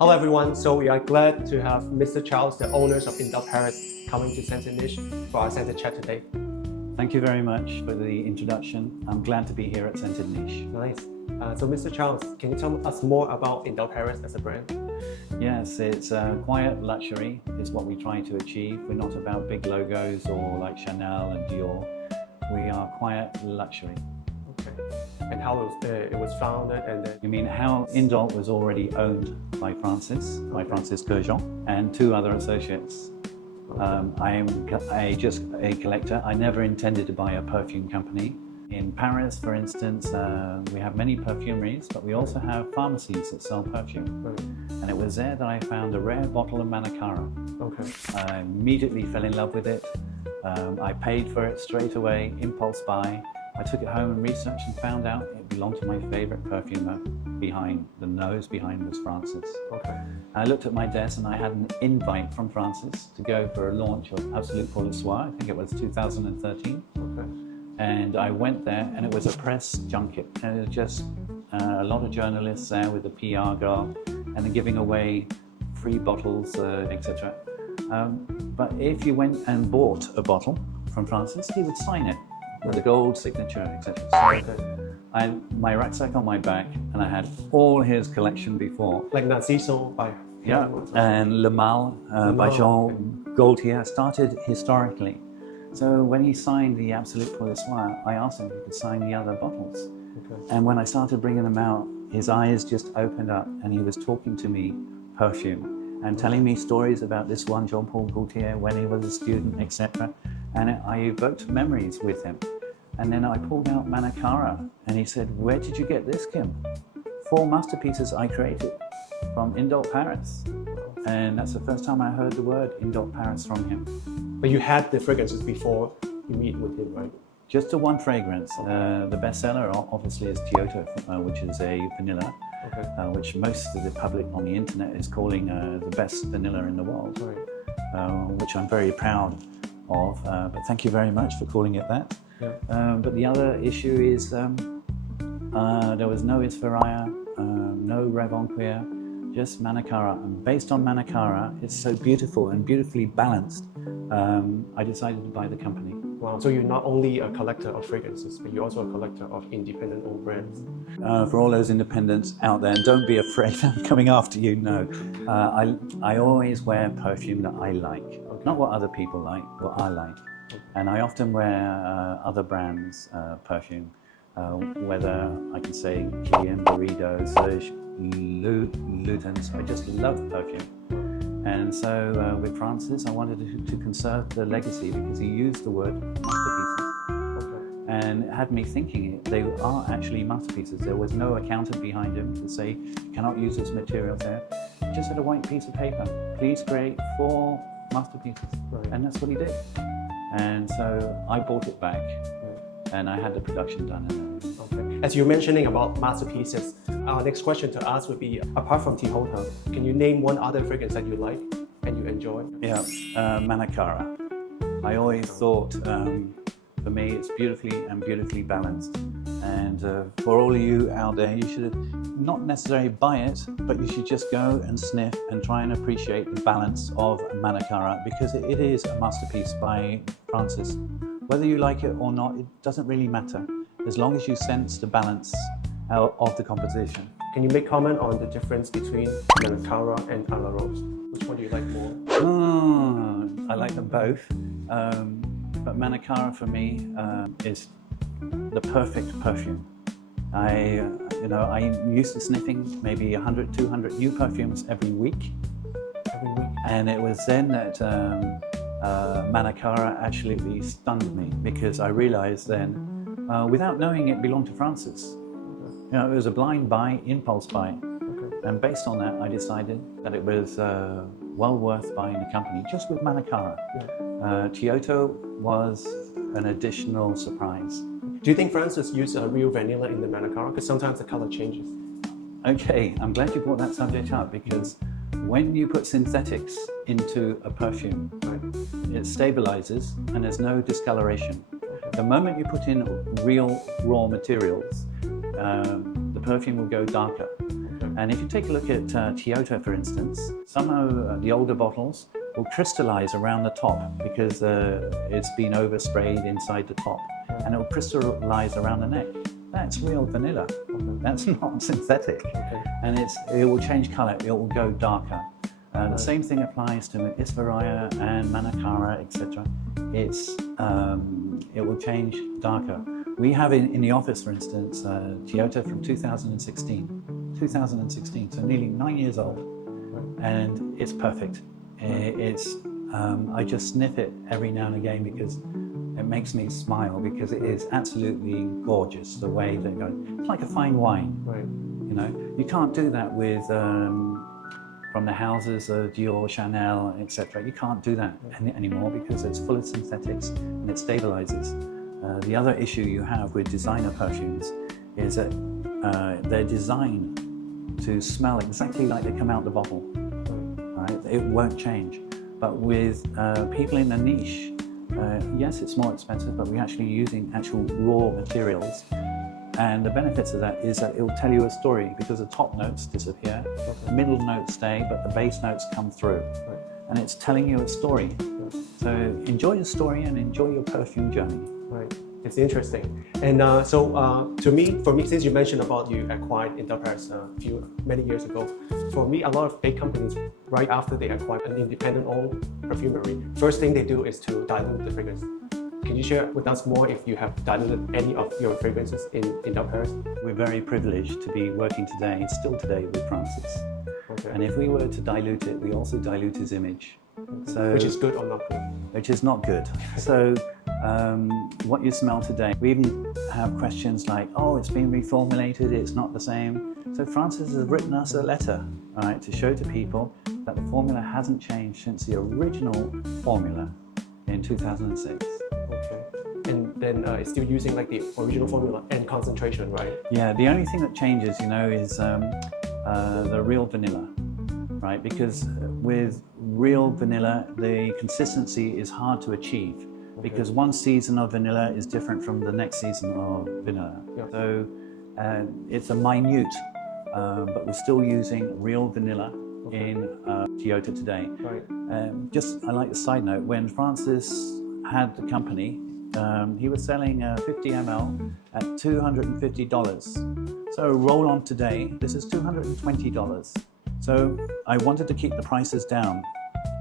Hello everyone, so we are glad to have Mr. Charles, the owners of Indult Paris, coming to Saint-Denis for our Center Chat today. Thank you very much for the introduction. I'm glad to be here at Saint-Denis. Nice. So Mr. Charles, can you tell us more about Indult Paris as a brand? Yes, it's quiet luxury is what we try to achieve. We're not about big logos or like Chanel and Dior. We are quiet luxury. Okay. And how it was founded and then... You mean how Indult was already owned by Francis Kurkdjian, and two other associates. I am just a collector. I never intended to buy a perfume company. In Paris, for instance, we have many perfumeries, but we also have pharmacies that sell perfume. Right. And it was there that I found a rare bottle of Manakara. Okay. I immediately fell in love with it. I paid for it straight away, impulse buy. I took it home and researched and found out it belonged to my favorite perfumer. The nose behind was Francis. Okay. I looked at my desk and I had an invite from Francis to go for a launch of Absolute pour le Soir. I think it was 2013. Okay. And I went there and it was a press junket. And it was just a lot of journalists there with the PR girl and they're giving away free bottles, etc. But if you went and bought a bottle from Francis, he would sign it with a gold signature, etc. So I had my rucksack on my back and I had all his collection before. Like Narciso by... Yeah, and Le Mal by Jean Gaultier started historically. So when he signed the Absolute pour le Soir, I asked him if he could sign the other bottles. Okay. And when I started bringing them out, his eyes just opened up and he was talking to me perfume and telling me stories about this one Jean-Paul Gaultier when he was a student, etc. And I evoked memories with him. And then I pulled out Manakara and he said, "Where did you get this, Kim?" 4 masterpieces I created from Indult Paris. And that's the first time I heard the word Indult Paris from him. But you had the fragrances before you meet with him, right? Just the one fragrance. The bestseller obviously is Tihota, which is a vanilla, Okay. which most of the public on the internet is calling the best vanilla in the world, Right. which I'm very proud of. But thank you very much for calling it that. Yeah. But the other issue is there was no Isfaraya, no Ravonquia, just Manakara. And based on Manakara, it's so beautiful and beautifully balanced. I decided to buy the company. Wow. So you're not only a collector of fragrances, but you're also a collector of independent-owned brands. For all those independents out there, and don't be afraid I'm coming after you, no. I always wear perfume that I like. Okay. Not what other people like, what I like. Okay. And I often wear other brands' perfume, whether I can say Kilian, Burrito, Serge, Lutens. I just love perfume. And so with Francis, I wanted to conserve the legacy because he used the word masterpieces. Okay. And it had me thinking they are actually masterpieces. There was no accountant behind him to say, you cannot use this material there. He just had a white piece of paper. Please create 4 masterpieces. Right. And that's what he did. And so I bought it back and I had the production done. Okay. As you're mentioning about masterpieces, our next question to ask would be, apart from Tihota, can you name one other fragrance that you like and you enjoy? Yeah, Manakara. I always thought, for me, it's beautifully balanced. And for all of you out there, you should not necessarily buy it, but you should just go and sniff and try and appreciate the balance of Manakara because it is a masterpiece by Francis. Whether you like it or not, it doesn't really matter, as long as you sense the balance of the composition. Can you make comment on the difference between Manakara and A La Rose? Which one do you like more? I like them both, but Manakara for me is the perfect perfume. I'm used to sniffing maybe 100, 200 new perfumes every week. And it was then that Manakara absolutely stunned me because I realized then, without knowing it belonged to Francis. It was a blind buy, impulse buy. Okay. And based on that, I decided that it was well worth buying the company just with Manakara. Yeah. Tihota was an additional surprise. Do you think Francis used a real vanilla in the Manakara? Because sometimes the color changes. Okay, I'm glad you brought that subject up because when you put synthetics into a perfume, Right. it stabilizes and there's no discoloration. The moment you put in real raw materials, the perfume will go darker. Okay. And if you take a look at Tihota, for instance, some of the older bottles will crystallize around the top because it's been oversprayed inside the top, and it will crystallize around the neck. That's real vanilla. That's not synthetic. And it will change color. It will go darker. The same thing applies to Isvaraya and Manakara, etc. It will change darker. We have in the office, for instance, Tihota from 2016, so nearly 9 years old, and it's perfect. I just sniff it every now and again because it makes me smile, because it is absolutely gorgeous the way they go. It's like a fine wine. Right. You know, you can't do that with from the houses of Dior, Chanel, etc. You can't do that anymore because it's full of synthetics and it stabilizes. The other issue you have with designer perfumes is that they're designed to smell exactly like they come out the bottle. Right? It won't change. But with people in the niche, yes, it's more expensive, but we're actually using actual raw materials. And the benefits of that is that it will tell you a story, because the top notes disappear, the middle notes stay, but the base notes come through. And it's telling you a story. So enjoy the story and enjoy your perfume journey. Right. It's interesting. And for me, since you mentioned about you acquired Indult Paris many years ago, for me, a lot of big companies, right after they acquire an independent-owned perfumery, first thing they do is to dilute the fragrance. Can you share with us more if you have diluted any of your fragrances in Indult Paris? We're very privileged to be working still today with Francis. Okay. And if we were to dilute it, we also dilute his image. So, which is good or not good? Which is not good. So what you smell today, we even have questions like, oh, it's been reformulated, it's not the same. So Francis has written us a letter, right, to show to people that the formula hasn't changed since the original formula in 2006. Okay. And then it's still using like the original formula and concentration, right? Yeah, the only thing that changes, is the real vanilla, right? Because with real vanilla, the consistency is hard to achieve, because one season of vanilla is different from the next season of vanilla. Yeah. So it's a minute, but we're still using real vanilla in Tihota today. Right. I like the side note, when Francis had the company, he was selling 50 ml at $250. So roll on today, this is $220. So I wanted to keep the prices down,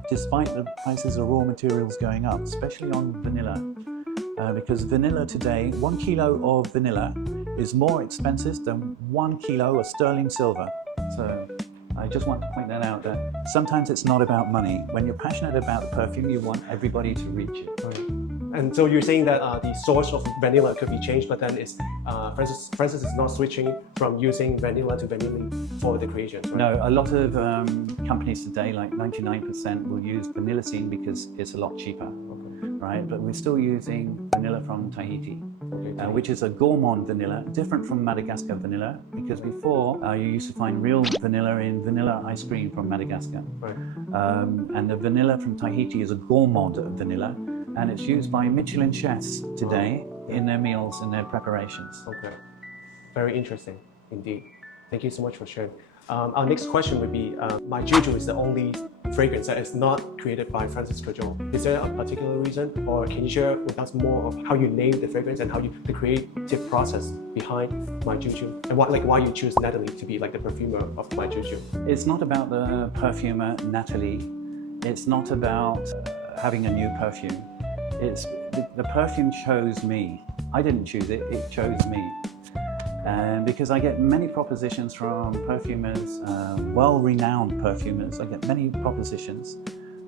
despite the prices of raw materials going up, especially on vanilla. Because vanilla today, 1 kilo of vanilla is more expensive than 1 kilo of sterling silver. So I just want to point that out, that sometimes it's not about money. When you're passionate about the perfume, you want everybody to reach it. Right. And so you're saying that the source of vanilla could be changed, but then it's Francis is not switching from using vanilla to vanilla for the creations, right? No, a lot of companies today, like 99%, will use vanillacine because it's a lot cheaper, right? But we're still using vanilla from Tahiti, which is a gourmand vanilla, different from Madagascar vanilla, because before you used to find real vanilla in vanilla ice cream from Madagascar. Right. And the vanilla from Tahiti is a gourmand vanilla, and it's used by Michelin chefs today in their meals and their preparations. Okay, very interesting indeed. Thank you so much for sharing. Our next question would be, my Ju-Ju is the only fragrance that is not created by Francis Kurkdjian. Is there a particular reason, or can you share with us more of how you named the fragrance and the creative process behind my Ju-Ju, and why you choose Natalie to be like the perfumer of my Ju-Ju? It's not about the perfumer Natalie. It's not about having a new perfume. It's the perfume chose me. I didn't choose it, it chose me. And because I get many propositions from perfumers, well-renowned perfumers, I get many propositions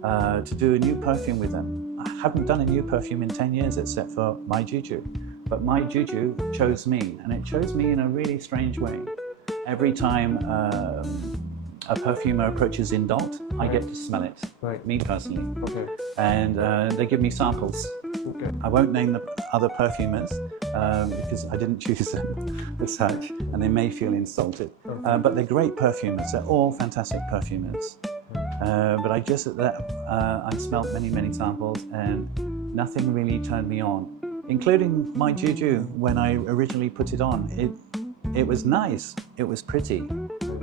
to do a new perfume with them. I haven't done a new perfume in 10 years except for my Ju-Ju. But my Ju-Ju chose me, and it chose me in a really strange way. Every time a perfumer approaches Indult, I get to smell it, me personally. Okay. And they give me samples. Okay. I won't name the other perfumers because I didn't choose them as such, and they may feel insulted. But they're great perfumers. They're all fantastic perfumers. But I smelled many samples, and nothing really turned me on, including my Ju-Ju. When I originally put it on, it was nice. It was pretty.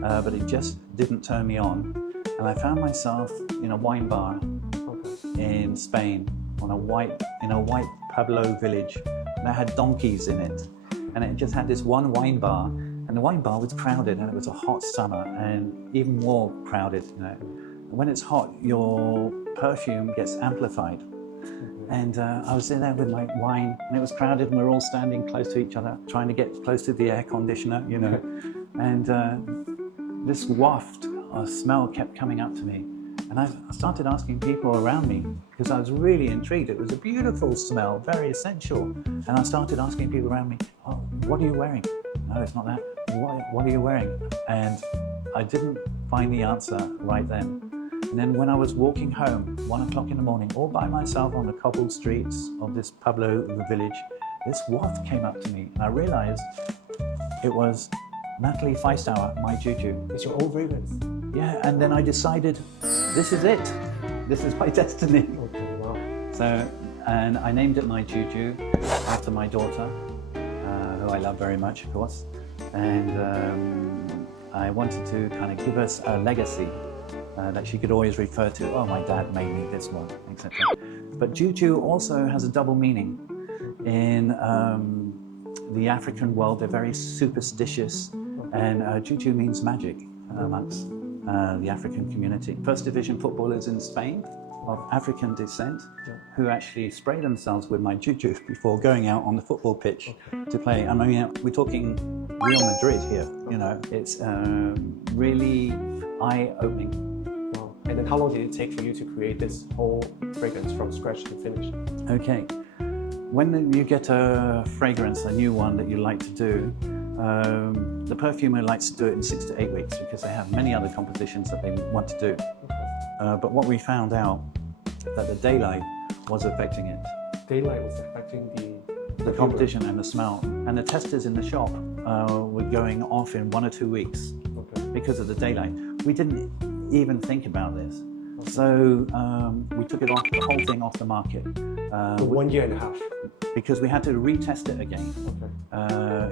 but it just didn't turn me on. And I found myself in a wine bar in Spain in a white Pueblo village that had donkeys in it. And it just had this one wine bar, and the wine bar was crowded, and it was a hot summer and even more crowded, you know. When it's hot, your perfume gets amplified. And I was there with my wine, and it was crowded, and we were all standing close to each other, trying to get close to the air conditioner, you know. And this waft of smell kept coming up to me. And I started asking people around me, because I was really intrigued. It was a beautiful smell, very essential. And I started asking people around me, oh, what are you wearing? No, it's not that. What are you wearing? And I didn't find the answer right then. And then when I was walking home, 1 o'clock in the morning, all by myself on the cobbled streets of this Pueblo village, this waft came up to me, and I realized it was Natalie Feistauer, my Ju-Ju. It's your own fragrance. Yeah, and then I decided, this is it. This is my destiny. Okay, wow. So, and I named it my Ju-Ju after my daughter, who I love very much, of course. And I wanted to kind of give us a legacy that she could always refer to. Oh, my dad made me this one, etc. But Ju-Ju also has a double meaning. In the African world, they're very superstitious, and Ju-Ju means magic amongst the African community. First division footballers in Spain of African descent who actually spray themselves with my Ju-Ju before going out on the football pitch to play. I mean, we're talking Real Madrid here, you know. It's really eye-opening. Wow. And then how long did it take for you to create this whole fragrance from scratch to finish? Okay. When you get a fragrance, a new one that you like to do, the perfumer likes to do it in 6 to 8 weeks because they have many other compositions that they want to do. But what we found out, that the daylight was affecting it. Daylight was affecting the competition and the smell. And the testers in the shop were going off in 1 or 2 weeks because of the daylight. We didn't even think about this. So we took it off, the whole thing off the market. 1 year and a half. Because we had to retest it again.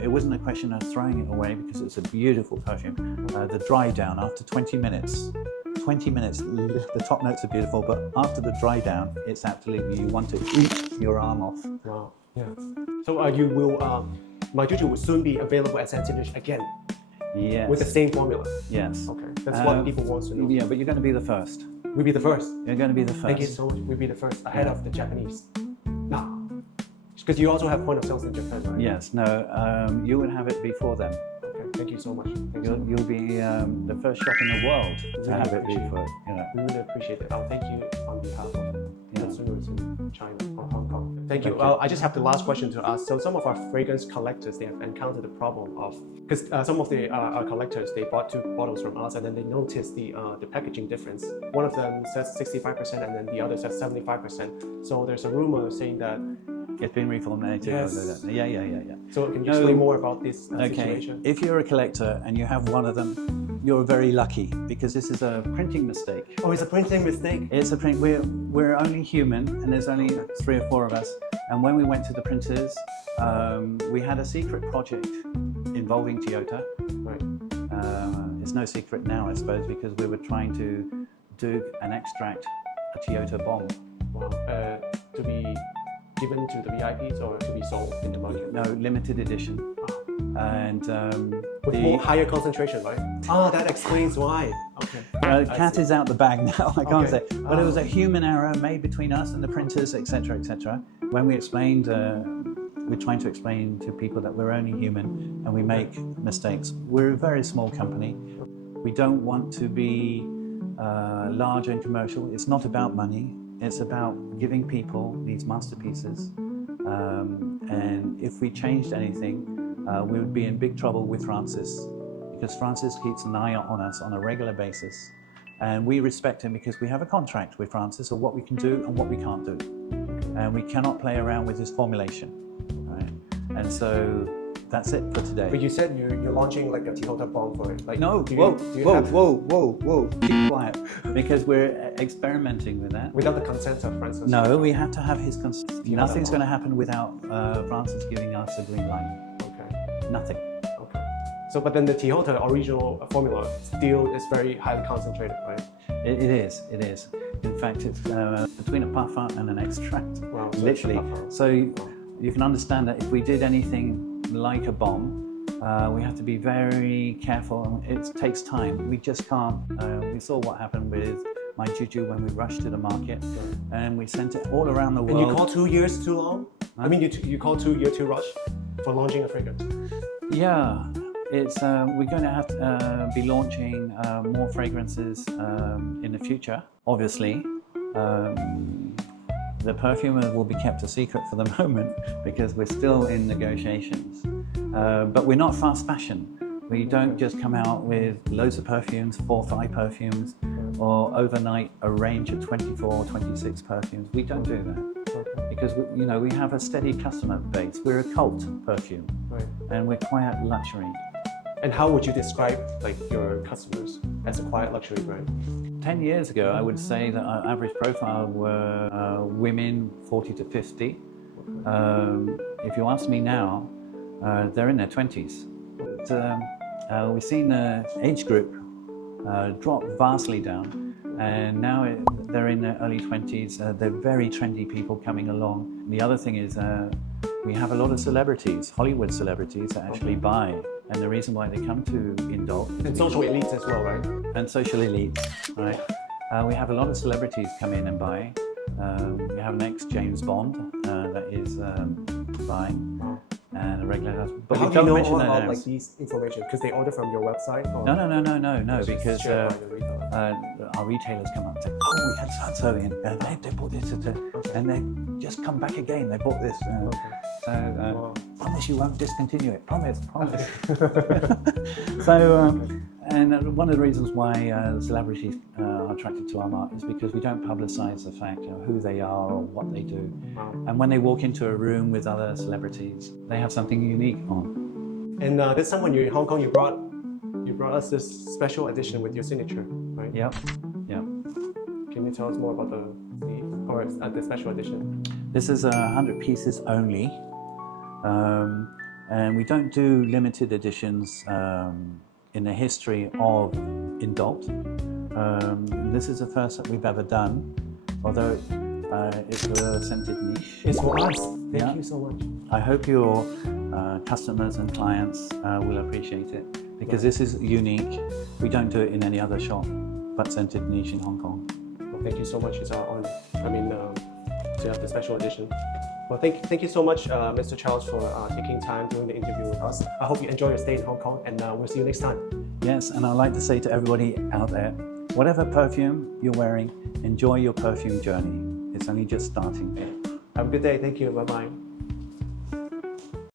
It wasn't a question of throwing it away because it's a beautiful perfume. The dry down after 20 minutes, the top notes are beautiful, but after the dry down, it's absolutely, you want to eat your arm off. Wow, yeah. So you will, my Ju-Ju will soon be available as Anti-Niche again? Yes. With the same formula? Yes. Okay, that's what people want to know. Yeah, but you're going to be the first. We'll be the first? You're going to be the first. Thank you so much. We'll be the first, ahead of the Japanese. No. Because you also have point of sales in Japan, right? Yes, no, you will have it before them. Okay, thank you so much. You'll be the first shop in the world to have it before. You know. We really appreciate it. I'll thank you on behalf of consumers in China or Hong Kong. Thank you. I just have the last question to ask. So some of our fragrance collectors, they have encountered the problem of, because some of the collectors, they bought 2 bottles from us and then they noticed the packaging difference. One of them says 65% and then the other says 75%. So there's a rumor saying that it's been reformulated. Yes. Yeah. So can you explain more about this situation? If you're a collector and you have one of them, you're very lucky because this is a printing mistake. Oh, it's a printing mistake? It's a print. We're only human, and there's only 3 or 4 of us. And when we went to the printers, we had a secret project involving Tihota. Right. It's no secret now, I suppose, because we were trying to do and extract a Tihota bomb. Wow. To be given to the VIPs or to be sold in the market? No, limited edition. And with more higher concentration, right? Ah, that explains why. Okay. Cat is out the bag now, I can't say. But it was a human error made between us and the printers, etc., etc. When we explained, we're trying to explain to people that we're only human and we make mistakes. We're a very small company. We don't want to be large and commercial. It's not about money. It's about giving people these masterpieces. And if we changed anything, we would be in big trouble with Francis, because Francis keeps an eye on us on a regular basis. And we respect him because we have a contract with Francis of what we can do and what we can't do. And we cannot play around with his formulation. Right? And so that's it for today. But you said you're launching like a Tihota bomb for it. Like, no, whoa, keep quiet. Because we're experimenting with that. Without the consent of Francis? No, we have to have his consent. Nothing's going to happen without Francis giving us a green light. Okay. Nothing. Okay. So, but then the Tihota original formula still is very highly concentrated, right? It is. In fact, it's between a parfum and an extract, Wow, so literally. So you can understand that if we did anything like a bomb, we have to be very careful. It takes time. We just can't. We saw what happened with my Ju-Ju when we rushed to the market, and we sent it all around the world. And you call 2 years too long? I mean, you call 2 years too rush for launching a fragrance? Yeah, it's we're going to have to be launching more fragrances in the future. Obviously, the perfume will be kept a secret for the moment because we're still in negotiations. But we're not fast fashion. We don't just come out with loads of perfumes, 4 or 5 perfumes, or overnight a range of 24 or 26 perfumes. We don't do that because we have a steady customer base. We're a cult perfume, Right. and we're quiet luxury. And how would you describe like your customers as a quiet luxury brand? 10 years ago, I would say that our average profile were women 40 to 50. If you ask me now, they're in their 20s. But, we've seen the age group drop vastly down, and now they're in their early 20s. They're very trendy people coming along. The other thing is we have a lot of celebrities, Hollywood celebrities that actually buy, and the reason why they come to Indult. And social elites as well, right? And social elites, right? We have a lot of celebrities come in and buy. We have an ex-James Bond that is buying. And a regular husband. But we how do you know mention all their about names. like these information? Because they order from your website? Or No, it's just because shared by the retailer? our retailers come up and say, oh, we had so in, they bought this, and they just come back again, they bought this. So, promise you won't discontinue it, promise. So, and one of the reasons why celebrities are attracted to our mark is because we don't publicize the fact of who they are or what they do. And when they walk into a room with other celebrities, they have something unique on. And this time when you're in Hong Kong, you brought us this special edition with your signature, right? Yep. Can you tell us more about the special edition? This is 100 pieces only, and we don't do limited editions in the history of Indult. This is the first that we've ever done, although it's a scented niche. It's for us. Thank Yeah. you so much. I hope your customers and clients will appreciate it, because this is unique. We don't do it in any other shop but scented niche in Hong Kong. Well, thank you so much. It's our honor. To have the special edition. Well, thank you so much, Mr. Charles, for taking time doing the interview with us. I hope you enjoy your stay in Hong Kong, and we'll see you next time. Yes, and I'd like to say to everybody out there, whatever perfume you're wearing, enjoy your perfume journey. It's only just starting. Have a good day. Thank you. Bye-bye.